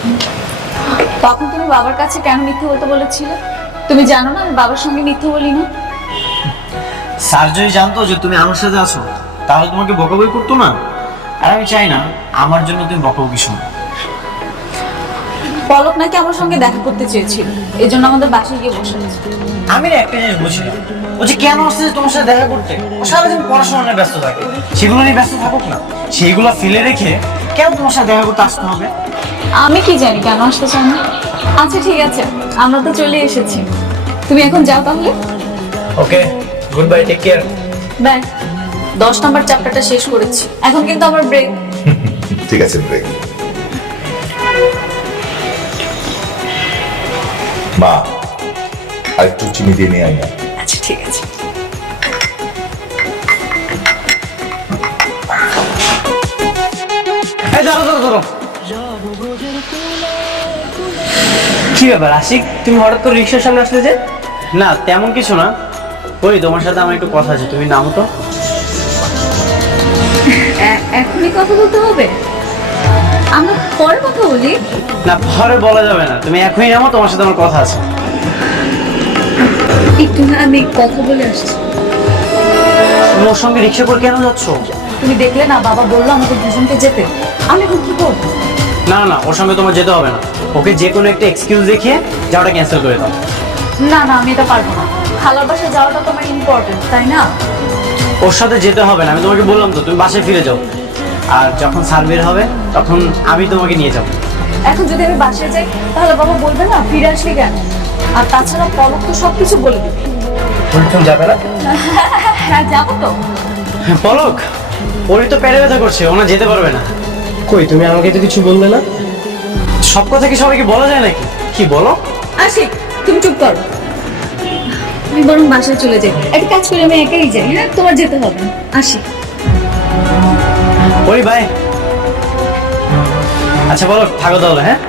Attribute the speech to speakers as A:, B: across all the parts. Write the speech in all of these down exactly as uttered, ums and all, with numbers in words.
A: তখন তুমি বাবার কাছে কেন মিথ্যে বলতে বলেছিলে? তুমি জানো না আমি বাবার সঙ্গে মিথ্যে বলি না।
B: স্যার যদি জানতো যে তুমি আমার সাথে আছো তাহলে তোমাকে বকাবকি করতো না। আর আমি চাই না আমার জন্য তুমি বকাবকি শোনো।
A: পলক নাকি আমার সঙ্গে দেখা করতে চেয়েছিল, এই জন্য আমাদের বাসায় গিয়ে বসে আছে।
B: আমি না একটা জিনিস বুঝি না, ও যে কেন আসছে তোমার সাথে দেখা করতে? ও সারাদিন পড়াশোনা নিয়ে ব্যস্ত থাকে, সেগুলো নিয়ে ব্যস্ত থাকুক না। সেইগুলো ফেলে রেখে কেন তোমার সাথে দেখা করতে আসতে হবে?
A: আমি কি জানি কেন আসতে চান না। আচ্ছা ঠিক আছে, আমরা তো চলে এসেছি, তুমি এখন যাও তাহলে।
B: Okay, good bye, take care.
A: Bye. দশ নম্বর চ্যাপ্টারটা শেষ করেছি, এখন কিন্তু আমার ব্রেক।
C: ঠিক আছে, ব্রেক। মা, আর একটু চিনি দিয়ে নিয়ে আয় না।
A: আচ্ছা ঠিক আছে।
B: এই ধরো ধরো ধরো।
D: কি ব্যাপার আশিক, তুমি হঠাৎ করে রিক্সার সামনে আসলে যে?
B: না তেমন কিছু না, ওই তোমার সাথে আমার একটু কথা আছে, তুমি নামো তো।
A: এখনই কথা বলতে হবে? আমরা পরে কথা বলি।
B: না পরে বলা যাবে না, তুমি এখনই নামো, তোমার সাথে আমার কথা আছে।
A: একটু না, আমি কথা বলে আসছি।
B: তুমি ওর সঙ্গে রিক্সা করে কেন যাচ্ছ?
A: তুমি দেখলে না, বাবা বললো আমাদের দুজনকে যেতে। আমি এখন কি করবো?
B: না না, ওর সঙ্গে তোমার যেতে হবে না, ওকে যে কোনো একটা এক্সকিউজ দেখিয়ে যাওয়াটা ক্যান্সেল করে দাও।
A: না না, আমি এটা পারবো না। খালার বাসায় যাওয়াটা তোমার ইম্পর্টেন্ট, তাই না?
B: ওর সাথে যেতে হবে না, আমি তোমাকে বললাম তো তুমি বাসায় ফিরে যাও। আর যখন স্যার বের হবে তখন আমি তোমাকে নিয়ে যাবো।
A: এখন যদি আমি বাসায় যাই তাহলে বাবা বলবে না ফিরে আসলি কেন? আর তাছাড়া পলক তো সবকিছু বলে দেবে।
D: তুমি যাবে না?
A: হ্যাঁ যাবো তো।
B: পলক, ওরই তো পেটে ব্যথা করছে, ওনা যেতে পারবে না।
D: কই, তুমি আমাকে তো কিছু বললে না।
B: সব কথা কি সবাইকে বলা যায় নাকি? কি বলো?
A: আসি, তুমি চুপ করো। আমি বরং বাসায় চলে যাই, একটা কাজ করে আমি একাই যাই। হ্যাঁ, তোমার যেতে হবে না। আসি।
B: ওই ভাই, আচ্ছা বলো, থাকো তাহলে। হ্যাঁ,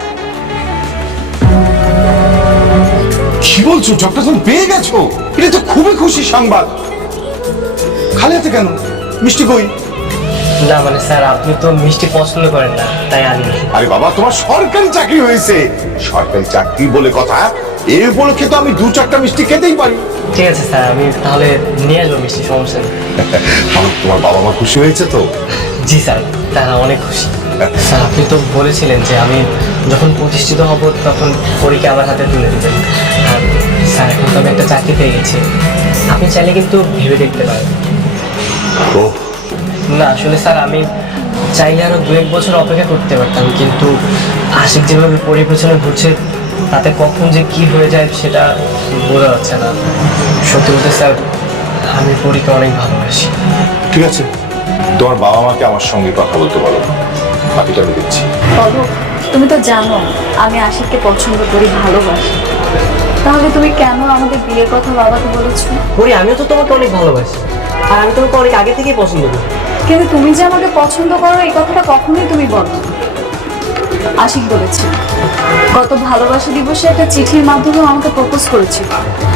C: কি বলছো? জবটা তুমি পেয়ে গেছো? এটা তো খুবই খুশি সংবাদ। খালি হাতে কেন? মিষ্টি কই?
D: না মানে স্যার, আপনি তো মিষ্টি পছন্দ করেন না, তাই আনি।
C: আরে বাবা, তোমার সরকারি চাকরি হয়েছে। সরকারি চাকরি বলে কথা, এই উপলক্ষে তো আমি দু চারটা মিষ্টি খেতেই পারি।
D: ঠিক আছে স্যার, আমি তাহলে নিয়ে আসবো মিষ্টি, সমস্যা নেই।
C: আমার- তোমার বাবা মা খুশি হয়েছে তো?
D: জি স্যার, তারা অনেক খুশি। স্যার আপনি তো বলেছিলেন যে আমি যখন প্রতিষ্ঠিত হব তখন পরীকে আমার হাতে তুলে দেবেন। আর স্যার এখন তো আমি একটা চাকরি পেয়ে গেছি, আপনি চাইলে কিন্তু ভেবে দেখতে পারেন।
C: ও,
D: না আসলে স্যার, আমি চাইলে আরো দু এক বছর অপেক্ষা করতে পারতাম, কিন্তু আশিক যেভাবে পরিবেচনা ঘুরছে তাতে কখন যে কি হয়ে যায় সেটা বোঝা যাচ্ছে না। সত্যি বলতে স্যার, আমি পরীকে অনেক ভালোবাসি।
C: ঠিক আছে, তোমার বাবা মাকে আমার সঙ্গে কথা বলতে বলো, বাকিটা আমি দেখছি।
A: পলক, তুমি তো জানো আমি আশিককে পছন্দ করি, ভালোবাসি। তাহলে তুমি কেন আমাদের বিয়ের কথা বাবাকে বলেছো?
D: পরি, আমিও তো তোমাকে অনেক ভালোবাসি, আর আমি তোমাকে অনেক আগে থেকেই পছন্দ করি।
A: কিন্তু তুমি যে আমাকে পছন্দ করো এই কথাটা কখনোই তুমি বলো। আশিক বলেছে গত ভালোবাসা দিবসে একটা চিঠির মাধ্যমে আমাকে প্রপোজ করেছিল।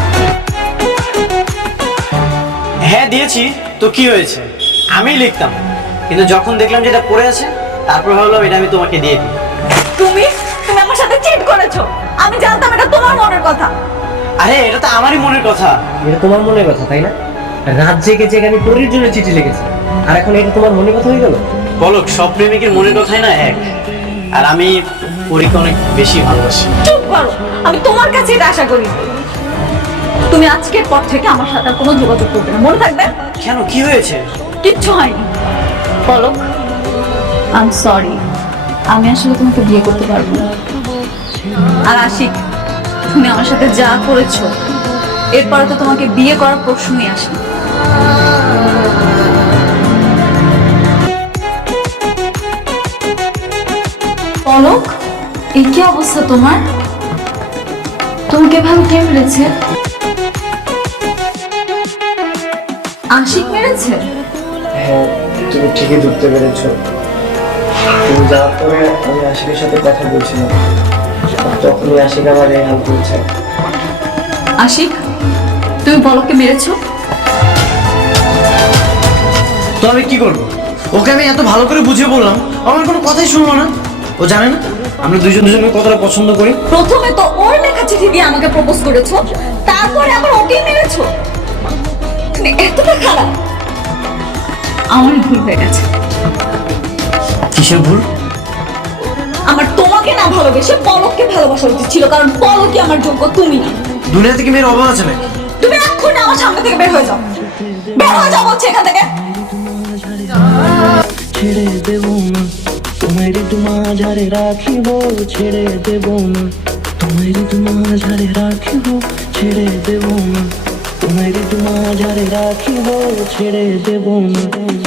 B: হ্যাঁ দিয়েছি তো, কি হয়েছে? আমি লিখতাম, কিন্তু যখন দেখলাম যেটা পড়ে আছে তারপর ভাবলাম এটা আমি তোমাকে দিয়ে দিই।
A: তুমি তুমি আমার সাথে চিট করেছো। আমি জানতাম এটা তোমার মনের কথা।
B: আরে এটা তো আমারই মনের কথা।
D: এটা তোমার মনের কথা তাই না? রাত জেগে জেগে আমি পরির জন্য চিঠি লিখেছি, আর এখন এটা তোমার মনের কথা হয়ে গেল?
B: বলক, সব প্রেমিকের মনের কথাই না এক, আর আমি পরীকে অনেক বেশি ভালোবাসি।
A: চুপ করো, আমি তোমার কাছে এটা আশা করি। তুমি আজকের পর থেকে আমার সাথে আর কোনো যোগাযোগ করবে না, মনে থাকবে?
B: কেন, কি হয়েছে?
A: কিচ্ছু হয়নি। পলক, আই এম সরি, আমি আসলে তোমাকে বিয়ে করতে পারবো না। আর আশিক, তুমি আমার সাথে যা করেছো এরপরে তো তোমাকে বিয়ে করার প্রশ্নই আসে না। পলক, এই কি অবস্থা তোমার? তোমাকে এভাবে কে মেরেছে? আশিক মেরেছে?
D: হ্যাঁ, তুমি ঠিকই ধরতে পেরেছো। তুমি যাওয়ার পরে আমি আশিকের সাথে কথা বলছিলাম, তখনই আশিক আমার এই হাল করেছে।
A: আশিক, তুমি পলককে মেরেছো?
B: তো আমি কি করবো? ওকে আমি এত ভালো করে বুঝিয়ে বললাম, আমার কোনো কথাই শুনলো না। ও জানে না আমরা দুজন দুজনকে কতটা পছন্দ করি।
A: প্রথমে তো ওর লেখা চিঠি দিয়ে আমাকে প্রপোজ করেছো, তারপরে আবার ওকেই মেরেছো। মানে এতটা খারাপ। আমার ভুল হয়ে গেছে।
B: কিসের ভুল?
A: আমার তোমাকে না ভালোবেসে পলককে ভালোবাসা উচিত ছিল, কারণ পলকই আমার যোগ্য, তুমি না।
B: দুনিয়া থেকে মেয়ের অভাব আছে নাকি?
A: তুমি এক্ষুনি আমার সামনে থেকে বের হয়ে যাও, বের হয়ে যাও বলছি এখান থেকে।
E: ছেড়ে দেব না তোমার মাঝারে রাখিব, ছেড়ে দেব না তোমার মাঝারে রাখিব, ছেড়ে দেব না তোমার মাঝারে রাখিব, ছেড়ে দেব না।